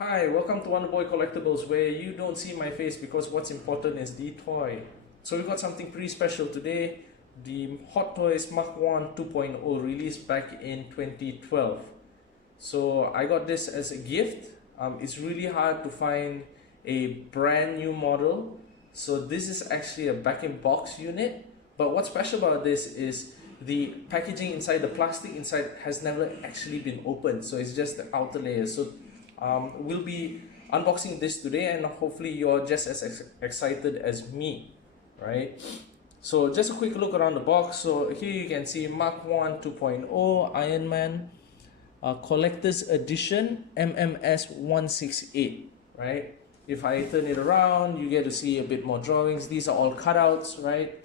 Hi, welcome to Wonderboy Collectibles, where you don't see my face because what's important is the toy. So we got something pretty special today. The Hot Toys Mach 1 2.0 released back in 2012. So I got this as a gift. It's really hard to find a brand new model. So this is actually a back-in-box unit. But what's special about this is the packaging inside, the plastic inside has never actually been opened. So it's just the outer layer. So we'll be unboxing this today, and hopefully you're just as excited as me, right? So just a quick look around the box. So here you can see Mach 1 2.0 Iron Man Collector's Edition MMS 168, right? If I turn it around, you get to see a bit more drawings. These are all cutouts, right?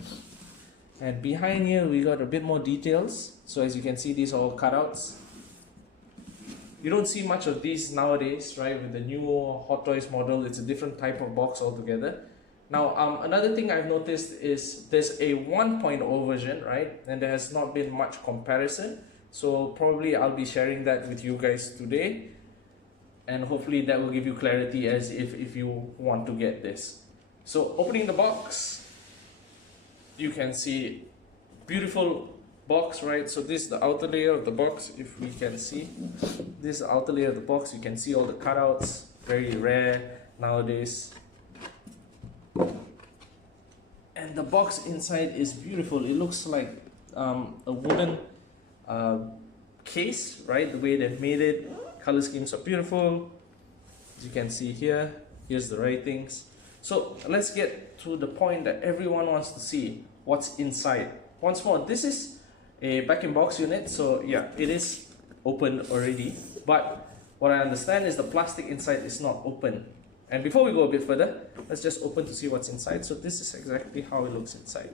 And behind here we got a bit more details. So as you can see, these are all cutouts. You don't see much of these nowadays, right? With the new Hot Toys model, it's a different type of box altogether. Now, another thing I've noticed is there's a 1.0 version, right? And there has not been much comparison. So probably I'll be sharing that with you guys today. And hopefully that will give you clarity as if you want to get this. So opening the box, you can see beautiful box, right? So this is the outer layer of the box. If we can see, this is the outer layer of the box. You can see all the cutouts, very rare nowadays. And the box inside is beautiful. It looks like a wooden case, right? The way they've made it. Color schemes are beautiful. As you can see here, here's the ratings. So let's get to the point that everyone wants to see, what's inside. Once more, this is a back-in-box unit, so yeah, it is open already, but what I understand is the plastic inside is not open. And before we go a bit further, let's just open to see what's inside. So this is exactly how it looks inside,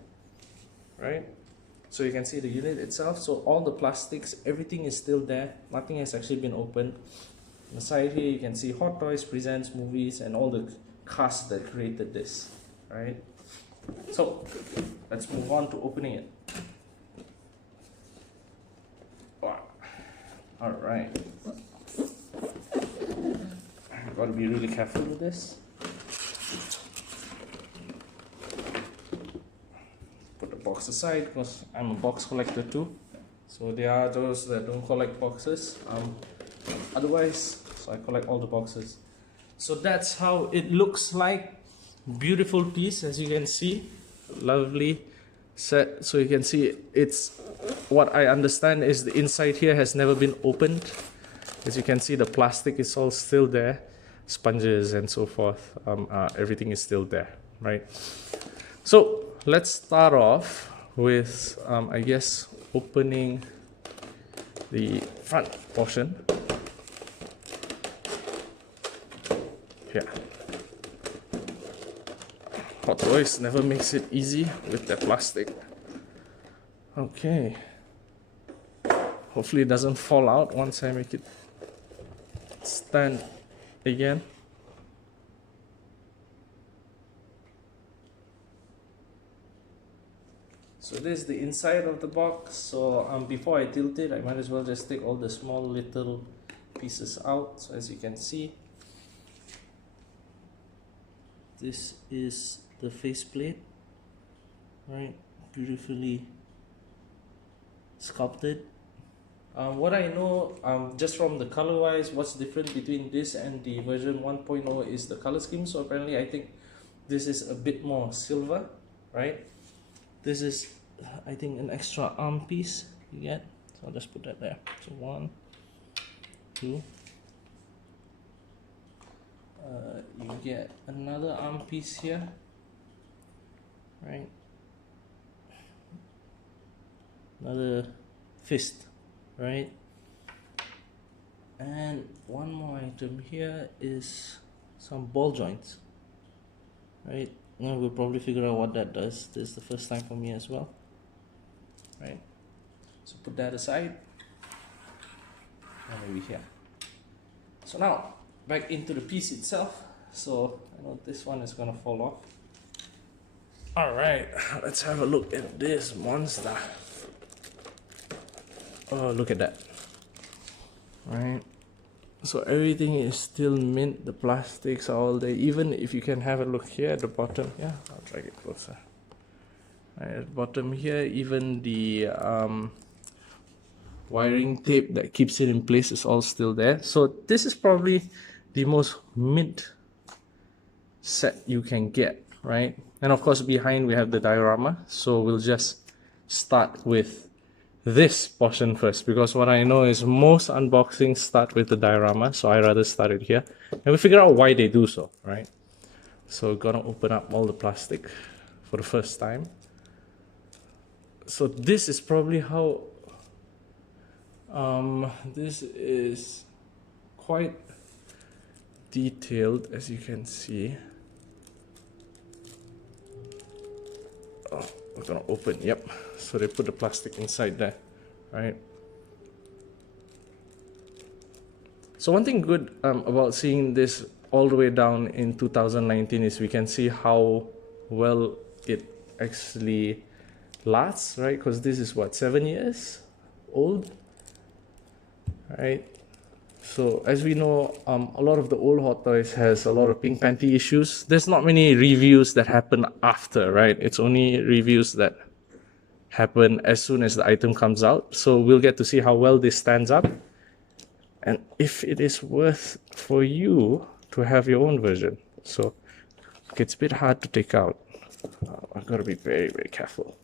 right? So you can see the unit itself. So all the plastics, everything is still there. Nothing has actually been opened. On the side here, you can see Hot Toys Presents Movies and all the cast that created this, right? So let's move on to opening it. Wow. All right. I've got to be really careful with this. Put the box aside because I'm a box collector too. So there are those that don't collect boxes. Otherwise, so I collect all the boxes. So that's how it looks like. Beautiful piece, as you can see. Lovely set. So you can see it's, what I understand is the inside here has never been opened. As you can see, the plastic is all still there. Sponges and so forth. Everything is still there, right? So let's start off with, I guess, opening the front portion. Yeah. Hot Toys never makes it easy with their plastic. Okay. Hopefully it doesn't fall out once I make it stand again. So this is the inside of the box. So before I tilt it, I might as well just take all the small little pieces out. So as you can see, this is the faceplate, right? Beautifully sculpted. What I know, just from the color wise, what's different between this and the version 1.0 is the color scheme. So apparently I think this is a bit more silver, right? This is, I think, an extra arm piece you get. So I'll just put that there. So 1, 2. You get another arm piece here, right? Another fist, right? And one more item here is some ball joints, right? Now we'll probably figure out what that does. This is the first time for me as well, right? So put that aside, and maybe here. So now back into the piece itself. So I know this one is gonna fall off. All right, let's have a look at this monster. Oh, look at that, right? So everything is still mint, the plastics are all there. Even if you can have a look here at the bottom, yeah, I'll drag it closer. Right, at the bottom here, even the wiring tape that keeps it in place is all still there. So this is probably the most mint set you can get, right? And of course behind we have the diorama, so we'll just start with this portion first, because what I know is most unboxings start with the diorama, so I rather start it here and we figure out why they do so, right? So we're gonna open up all the plastic for the first time. So this is probably how this is quite detailed, as you can see. Oh, we're gonna open, yep. So they put the plastic inside there, right? So one thing good about seeing this all the way down in 2019 is we can see how well it actually lasts, right? Because this is what, 7 years old, right? So as we know, a lot of the old Hot Toys has a lot of pink panty issues. There's not many reviews that happen after, right? It's only reviews that happen as soon as the item comes out. So we'll get to see how well this stands up and if it is worth for you to have your own version. So it's a bit hard to take out. I've got to be very, very careful.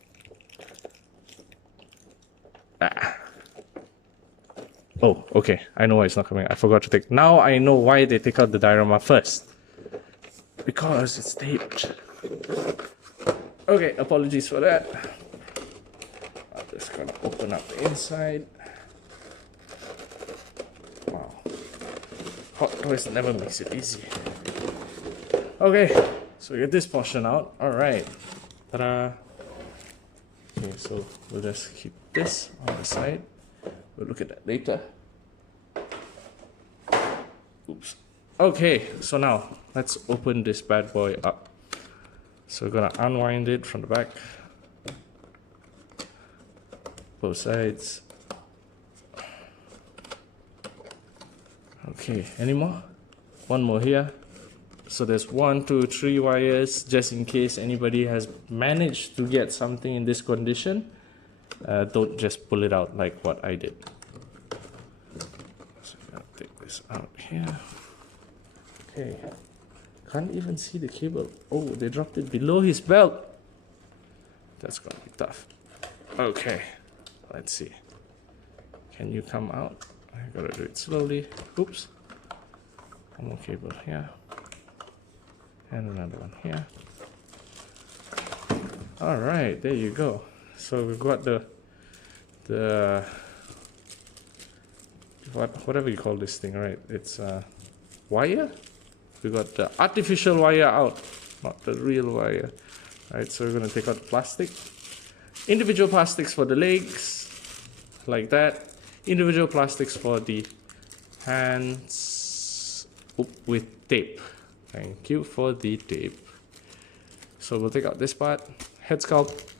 Oh, okay. I know why it's not coming. I forgot to take. Now I know why they take out the diorama first. Because it's taped. Okay, apologies for that. I'm just gonna open up the inside. Wow. Hot Toys never makes it easy. Okay, so we get this portion out. Alright. Ta-da! Okay, so we'll just keep this on the side. We'll look at that later. Oops. Okay, so now let's open this bad boy up. So we're gonna unwind it from the back. Both sides. Okay, any more? One more here. So there's 1, 2, 3 wires, just in case anybody has managed to get something in this condition. Don't just pull it out like what I did. So I'm gonna take this out here. Okay, can't even see the cable. Oh, they dropped it below his belt. That's gonna be tough. Okay, let's see. Can you come out? I gotta do it slowly. Oops. One more cable here. And another one here. All right, there you go. So we've got the whatever you call this thing, right? It's wire. We got the artificial wire out, not the real wire. Right, so we're gonna take out the plastic. Individual plastics for the legs, like that. Individual plastics for the hands with tape. Thank you for the tape. So we'll take out this part, head sculpt,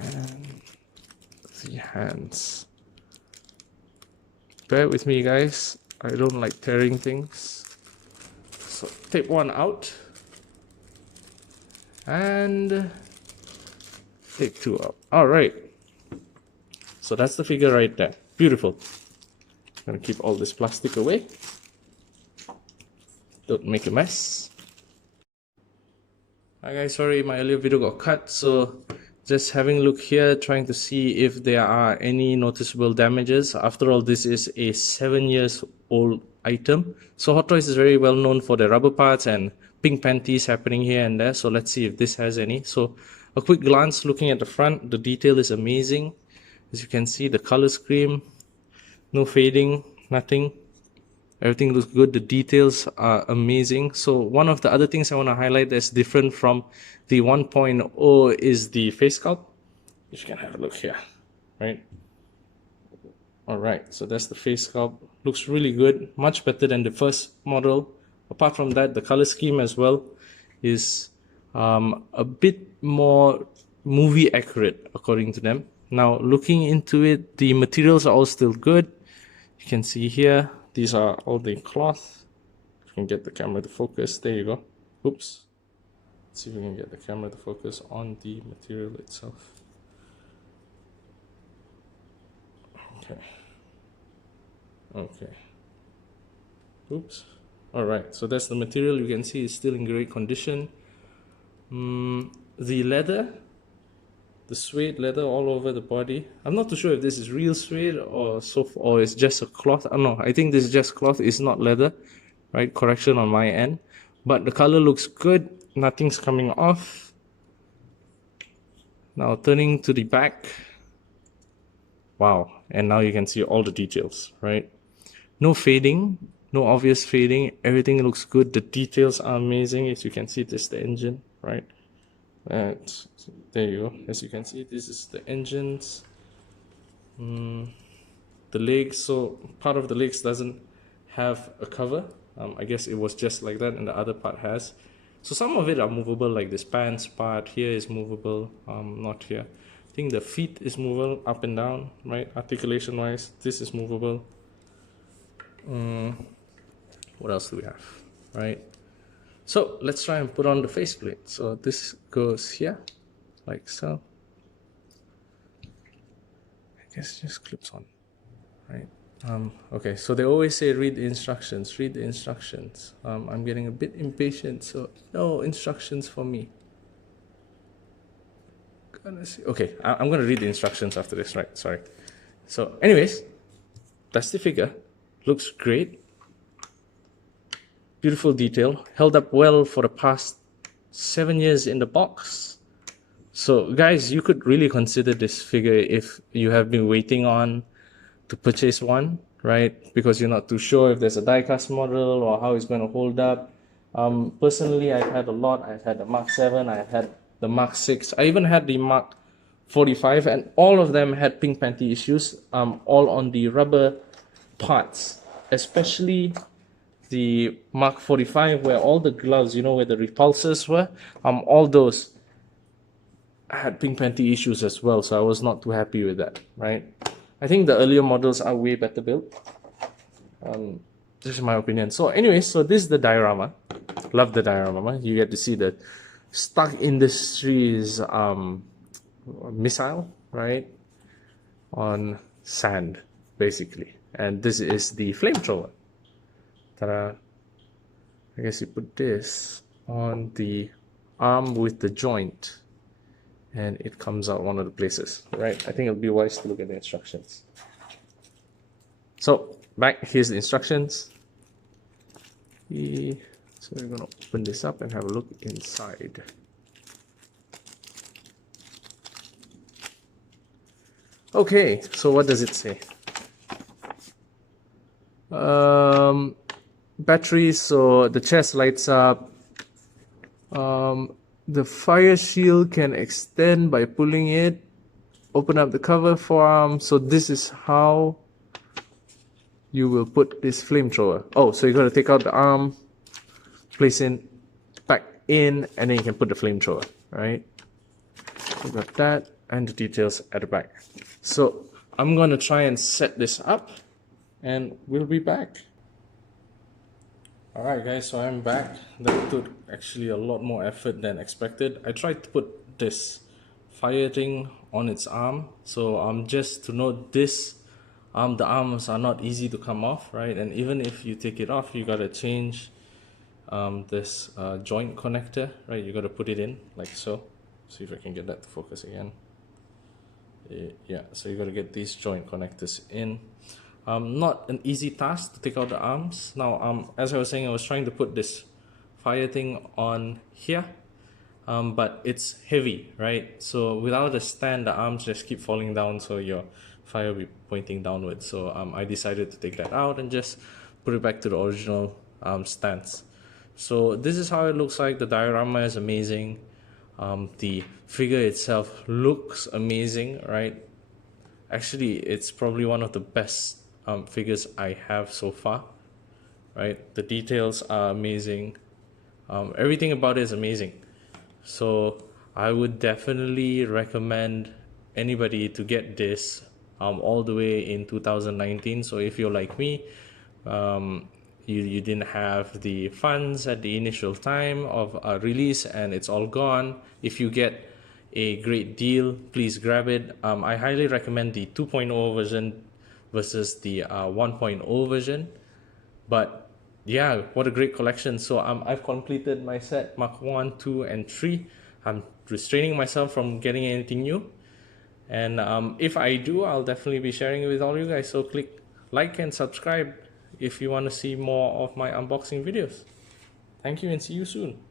and the hands. Bear with me, guys. I don't like tearing things. So tape one out and tape two out. All right. So that's the figure right there. Beautiful. I'm gonna keep all this plastic away. Don't make a mess. Hi guys, sorry my earlier video got cut, so just having a look here, trying to see if there are any noticeable damages. After all, this is a 7 years old item. So Hot Toys is very well known for the rubber parts and pink panties happening here and there. So let's see if this has any. So a quick glance looking at the front, the detail is amazing. As you can see, the color scheme, no fading, nothing. Everything looks good. The details are amazing. So one of the other things I want to highlight that's different from the 1.0 is the face sculpt. You can have a look here, right? All right, so that's the face sculpt. Looks really good, much better than the first model. Apart from that, the color scheme as well is a bit more movie accurate according to them. Now looking into it, the materials are all still good. You can see here, these are all the cloth. You can get the camera to focus. There you go. Oops. Let's see if we can get the camera to focus on the material itself. Okay. Okay. Oops. Alright, so that's the material. You can see it's still in great condition. The leather, the suede leather all over the body. I'm not too sure if this is real suede or or it's just a cloth. I don't know. I think this is just cloth. It's not leather, right? Correction on my end. But the color looks good. Nothing's coming off. Now turning to the back. Wow. And now you can see all the details, right? No fading, no obvious fading. Everything looks good. The details are amazing. As you can see, this is the engine, right? And there you go. As you can see, this is the engines. The legs. So part of the legs doesn't have a cover. I guess it was just like that, and the other part has. So some of it are movable, like this pants part here is movable. Not here. I think the feet is movable up and down, right? Articulation wise, this is movable. What else do we have, right? So let's try and put on the faceplate. So this goes here, like so. I guess it just clips on, right? Okay, so they always say read the instructions, read the instructions. I'm getting a bit impatient, so no instructions for me. Okay, I'm gonna read the instructions after this, right? Sorry. So anyways, that's the figure. Looks great. Beautiful detail. Held up well for the past 7 years in the box. So guys, you could really consider this figure if you have been waiting on to purchase one, right? Because you're not too sure if there's a die-cast model or how it's going to hold up. Personally, I've had a lot. I've had the Mark 7, I had the Mark 6, I even had the Mark 45, and all of them had pink panty issues, all on the rubber parts, especially the Mark 45, where all the gloves, you know, where the repulsors were, all those had pink panty issues as well, so I was not too happy with that, right? I think the earlier models are way better built. This is my opinion. So anyway, so this is the diorama. Love the diorama. You get to see the Stark Industries missile, right? On sand, basically. And this is the flamethrower. Ta-da. I guess you put this on the arm with the joint, and it comes out one of the places, right? I think it'll be wise to look at the instructions. So back, here's the instructions. So we're gonna open this up and have a look inside. Okay, so what does it say? Batteries, so the chest lights up. The fire shield can extend by pulling it. Open up the cover forearm. So this is how you will put this flamethrower. Oh, so you're going to take out the arm, place it back in, and then you can put the flamethrower, right? We got that and the details at the back. So I'm going to try and set this up, and we'll be back. Alright guys, so I'm back. That took actually a lot more effort than expected. I tried to put this fire thing on its arm. So just to note this, the arms are not easy to come off, right? And even if you take it off, you gotta change this joint connector, right? You gotta put it in like so. See if I can get that to focus again. Yeah, so you gotta get these joint connectors in. Not an easy task to take out the arms. Now, as I was saying, I was trying to put this fire thing on here, but it's heavy, right? So without a stand, the arms just keep falling down, so your fire will be pointing downwards. So I decided to take that out and just put it back to the original stance. So this is how it looks like. The diorama is amazing. The figure itself looks amazing, right? Actually, it's probably one of the best figures I have so far, right? The details are amazing. Everything about it is amazing. So I would definitely recommend anybody to get this all the way in 2019. So if you're like me, you didn't have the funds at the initial time of a release and it's all gone. If you get a great deal, please grab it. I highly recommend the 2.0 version versus the 1.0 version. But yeah, what a great collection. So I've completed my set Mark 1, 2, and 3. I'm restraining myself from getting anything new. And if I do, I'll definitely be sharing it with all you guys. So click like and subscribe if you want to see more of my unboxing videos. Thank you and see you soon.